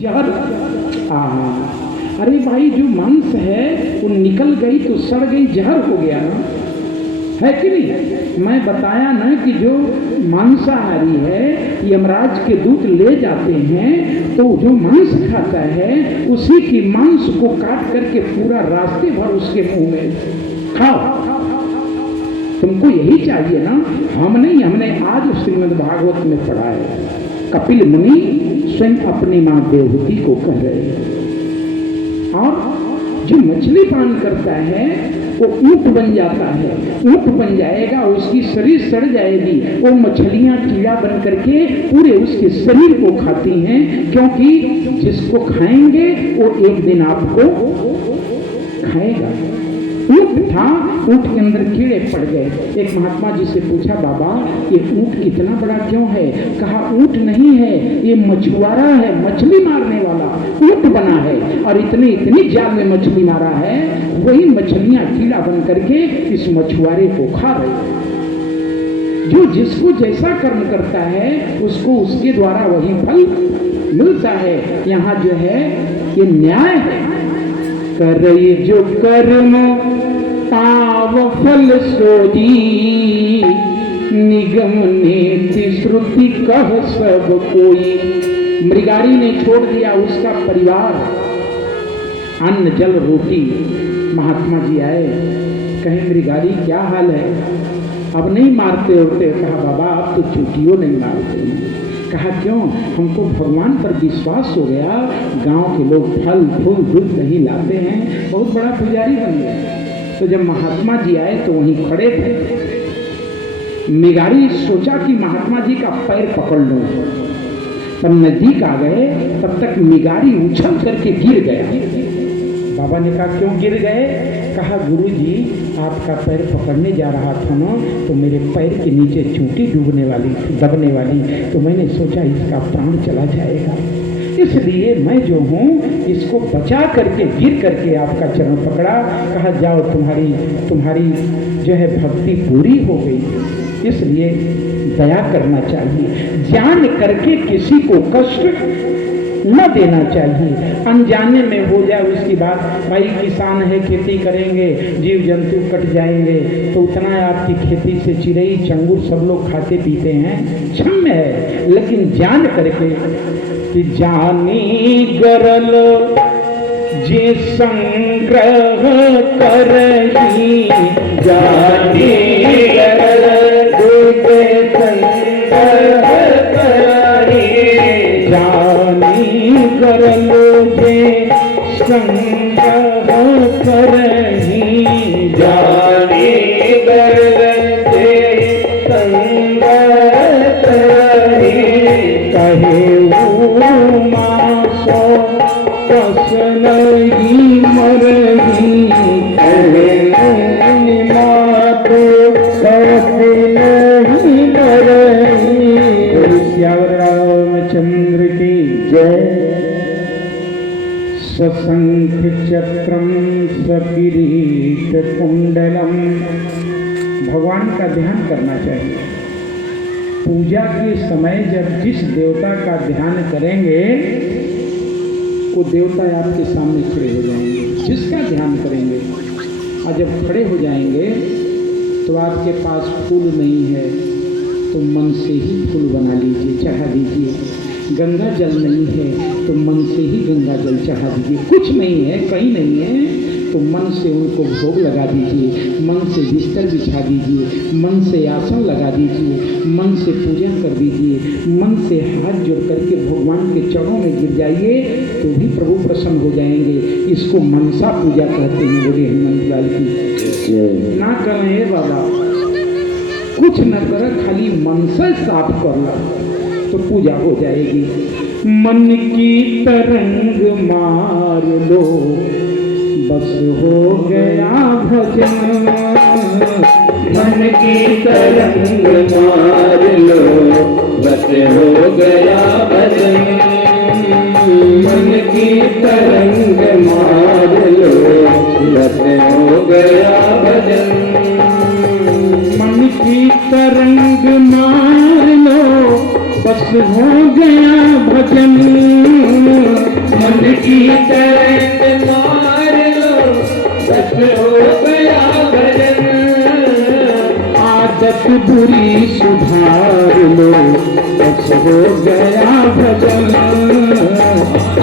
जहर। अरे भाई, जो मांस है वो निकल गई तो सड़ गई, जहर हो गया ना, है कि नहीं? मैं बताया ना कि जो मांसाहारी है यमराज के दूत ले जाते हैं, तो जो मांस खाता है उसी की मांस को काट करके पूरा रास्ते भर उसके मुंह में खाओ। तुमको यही चाहिए ना? हम नहीं, हमने आज श्रीमद् भागवत में पढ़ा है, कपिल मुनि स्वयं अपनी मां देवहूति को कह रहे हैं। और जो मछली पान करता है वो ऊंट बन जाता है, ऊंट बन जाएगा, उसकी शरीर सड़ जाएगी, वो मछलियां कीड़ा बन करके पूरे उसके शरीर को खाती हैं, क्योंकि जिसको खाएंगे वो एक दिन आपको खाएगा। ऊंट था, ऊंट के अंदर कीड़े पड़ गए। एक महात्मा जी से पूछा, बाबा ये ऊंट इतना बड़ा क्यों है? कहा ऊंट नहीं है, ये मछुआरा है, मछली मारने वाला ऊंट बना है, और इतनी जाल में मछली मारा है, वही मछलियां कीड़ा बन करके इस मछुआरे को खा रही। जो जिसको जैसा कर्म करता है उसको उसके द्वारा वही फल मिलता है। यहाँ जो है ये न्याय है, करे जो कर्म पाव फल सोई, निगम नेति श्रुति कह सब कोई। मृगारी ने छोड़ दिया उसका परिवार, अन्न जल रोटी। महात्मा जी आए, कहे मृगारी क्या हाल है, अब नहीं मारते उड़ते? कहा बाबा आप तो चूटियों नहीं मारते। कहा क्यों? हमको भगवान पर विश्वास हो गया, गांव के लोग फल फूल दूध दही लाते हैं, बहुत बड़ा पुजारी बन गया। तो जब महात्मा जी आए तो वहीं खड़े थे। मृगारी सोचा कि महात्मा जी का पैर पकड़ लूं, तब नजदीक आ गए, तब तक मृगारी उछल करके गिर गया। बाबा ने कहा क्यों गिर गए? कहा गुरुजी आपका पैर पकड़ने जा रहा था ना, तो मेरे पैर के नीचे चूंटी डूबने वाली थी, दबने वाली, तो मैंने सोचा इसका प्राण चला जाएगा, इसलिए मैं जो हूँ इसको बचा करके गिर करके आपका चरण पकड़ा। कहा जाओ तुम्हारी जो है भक्ति पूरी हो गई, इसलिए दया करना चाहिए, जान करके किसी को कष्ट न देना चाहिए। अनजाने में हो जाए उसकी बात, भाई किसान है खेती करेंगे, जीव जंतु कट जाएंगे, तो उतना आपकी खेती से चिड़ई चंगुर सब लोग खाते पीते हैं, क्षम्य है। लेकिन जान करके कि जानी गरल जे संग्रह करही, जानी गरल जे संग्रह करही, जानी गरल जे संग्रह करही, जानी गरल जे संग्रह करही, कहे मासो कस नहीं मरही, कहे मातो कस नहीं मरही। श्यावर रामचंद्र की जय। सशंख चक्रम सकिरीट कुंडलम। भगवान का ध्यान करना चाहिए। पूजा के समय जब जिस देवता का ध्यान करेंगे वो देवता आपके सामने खड़े हो जाएंगे, जिसका ध्यान करेंगे। और जब खड़े हो जाएंगे तो आपके पास फूल नहीं है तो मन से ही फूल बना लीजिए, चढ़ा दीजिए। गंगा जल नहीं है तो मन से ही गंगा जल चढ़ा दीजिए। कुछ नहीं है, कहीं नहीं है तो मन से उनको भोग लगा दीजिए, मन से बिस्तर बिछा दीजिए, मन से आसन लगा दीजिए, मन से पूजन कर दीजिए, मन से हाथ जोड़ करके भगवान के चरणों में गिर जाइए, तो भी प्रभु प्रसन्न हो जाएंगे। इसको मनसा पूजा कहते हैं। बोले हनुमान लाल की ना करें बाबा, कुछ न कर, खाली मन से साफ कर लो तो पूजा हो जाएगी। मन की तरंग मार लो बस हो गया भजन, मन की तरंग मार लो बस हो गया भजन, मन की तरंग मार लो बस हो गया भजन, मन की तरंग मार लो बस हो गया भजन, बुरी सुधार लो, बस हो गया भजन।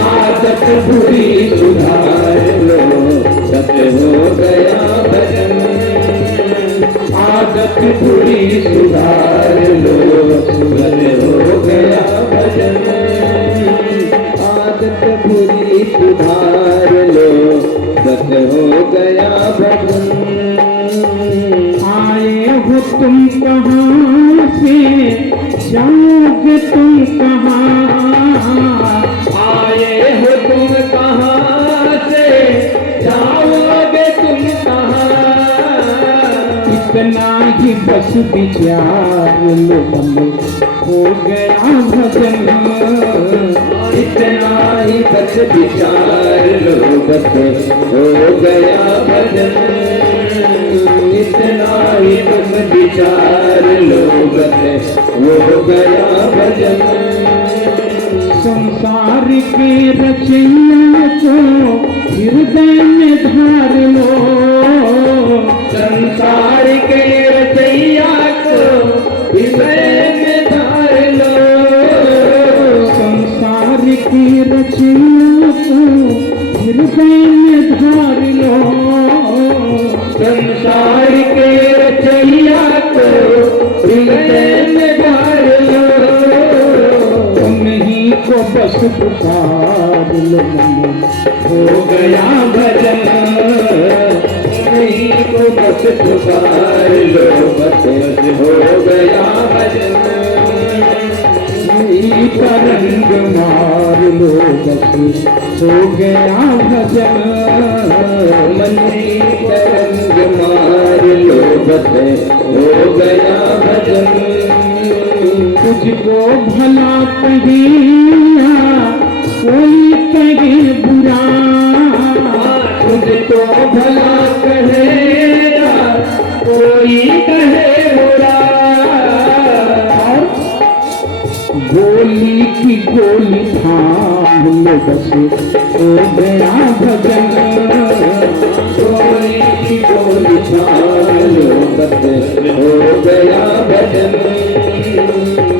आदत बुरी सुधार लो, बस हो गया भजन। आदत बुरी सुधार लो, बस हो गया भजन। आदत बुरी सुधार लो, बस हो गया भजन। आए हो तुम कहाँ से, जाओगे तुम कहाँ? आए हो तुम कहाँ से, जाओगे तुम कहाँ? इतना ही बस विचार लो, मन हो गया भजन। इतना ही बस विचार लो, बस हो गया भजन। इतना ही तुम विचार लो, बस हो गया भजन। संसार के रचना को हृदय में धार लो, संसार के रचैया को हृदय में धार लो। संसार की रचना को हृदय में धार लो, संसार के रचैया को हृदय में धार लो। उन्हीं को बस पुकार लो, मन हो गया भजन। उन्हीं को बस पुकार लो, बस हो गया भजन। उन्हीं का रंग मार लो, बस हो गया भजन। मनी का रंग मार लो, बस हो गया भजन। तुझको भला कहे कोई कहे बुरा, तुझको भला कहेगा कोई कहे बुरा। गोली की गोली थाम लो, बस हो गया भजन। गोली की गोली थाम लो, बस हो गया भजन।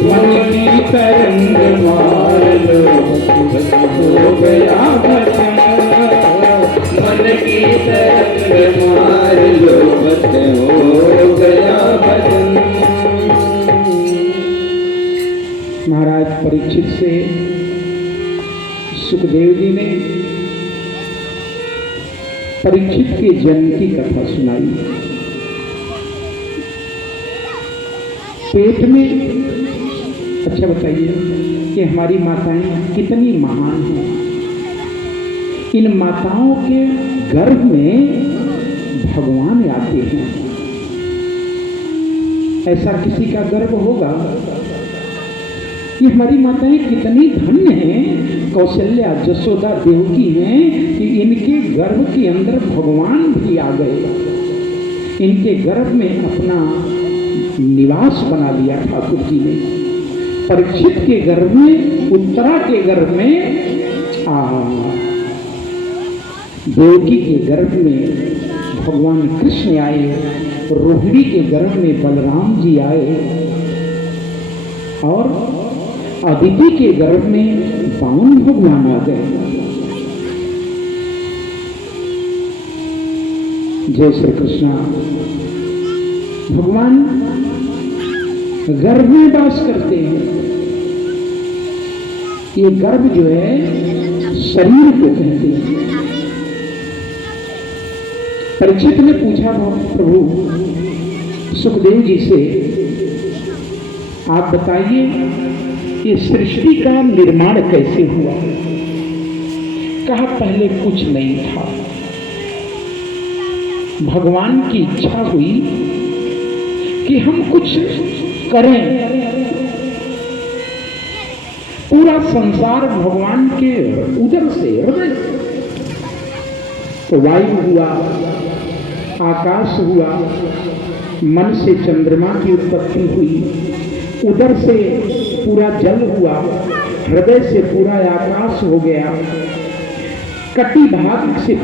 मन की तरंग मार लो, बस हो गया भजन। मन की तरंग मार लो, बस हो गया भजन। महाराज परीक्षित से सुखदेव जी ने परीक्षित के जन्म की कथा सुनाई। पेट में, अच्छा बताइए कि हमारी माताएं कितनी महान हैं। इन माताओं के गर्भ में भगवान आते हैं। ऐसा किसी का गर्भ होगा? ये हमारी माताएं कितनी धन्य हैं, कौशल्या जसोदा देवकी हैं कि इनके गर्भ के अंदर भगवान भी आ गए। इनके गर्भ में अपना निवास बना लिया ठाकुर जी ने। परीक्षित के गर्भ में, उत्तरा के गर्भ में, देवकी के गर्भ में भगवान कृष्ण आए, रोहिणी के गर्भ में बलराम जी आए और अदिति के गर्भ में बावन भगवान आ गए। जय श्री कृष्णा। भगवान गर्भ में वास करते हैं। ये गर्भ जो है शरीर को कहते हैं। परीक्षित ने पूछा प्रभु सुखदेव जी से, आप बताइए कि सृष्टि का निर्माण कैसे हुआ? कहा पहले कुछ नहीं था, भगवान की इच्छा हुई कि हम कुछ करें। पूरा संसार भगवान के उदर से, हृदय, तो वायु हुआ, आकाश हुआ, मन से चंद्रमा की उत्पत्ति हुई, उदर से पूरा जल हुआ, हृदय से पूरा आकाश हो गया, कटी भाग से